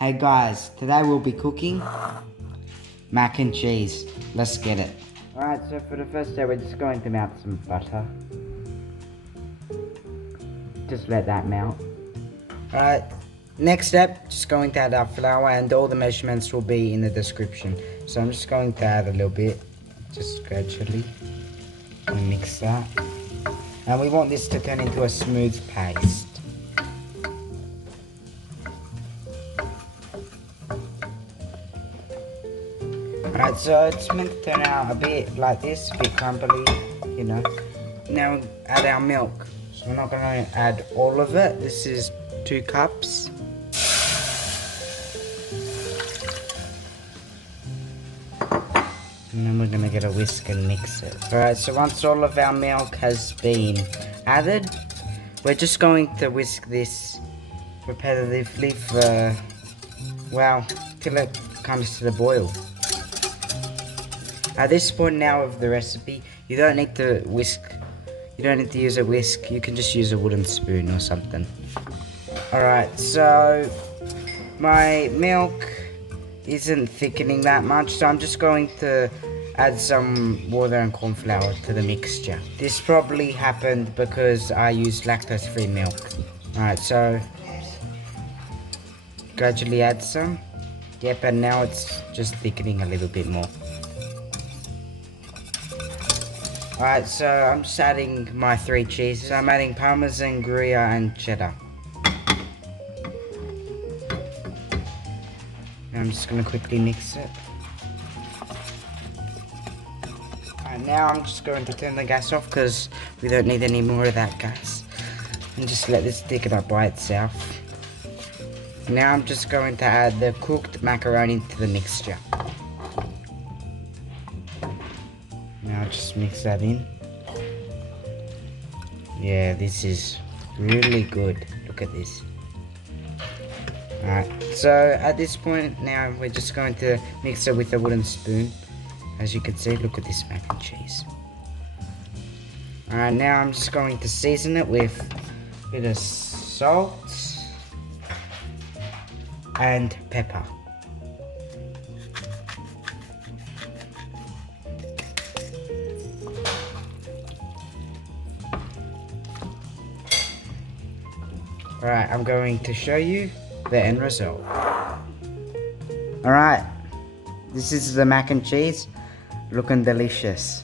Hey guys, today we'll be cooking mac and cheese. Let's get it. Alright, so for the first step we're just going to melt some butter. Just let that melt. Alright, next step, just going to add our flour, and all the measurements will be in the description. So I'm just going to add a little bit, just gradually, and mix that. And we want this to turn into a smooth paste. Alright, so it's meant to turn out a bit like this, a bit crumbly, you know. Now we add our milk. So we're not going to add all of it. This is 2 cups. And then we're going to get a whisk and mix it. Alright, so once all of our milk has been added, we're just going to whisk this repetitively for, well, till it comes to the boil. At this point now of the recipe, you don't need to whisk. You don't need to use a whisk. You can just use a wooden spoon or something. Alright, so my milk isn't thickening that much, so I'm just going to add some water and corn flour to the mixture. This probably happened because I used lactose-free milk. Alright, so gradually add some. Yep, and now it's just thickening a little bit more. Alright, so I'm just adding my 3 cheeses. So I'm adding Parmesan, Gruyere and Cheddar. Now I'm just going to quickly mix it. Alright, now I'm just going to turn the gas off because we don't need any more of that gas. And just let this thicken up by itself. Now I'm just going to add the cooked macaroni to the mixture. Now just mix that in. Yeah, this is really good. Look at this. Alright, so at this point now we're just going to mix it with a wooden spoon. As you can see, look at this mac and cheese. Alright, now I'm just going to season it with a bit of salt and pepper. Alright, I'm going to show you the end result. Alright, this is the mac and cheese, looking delicious.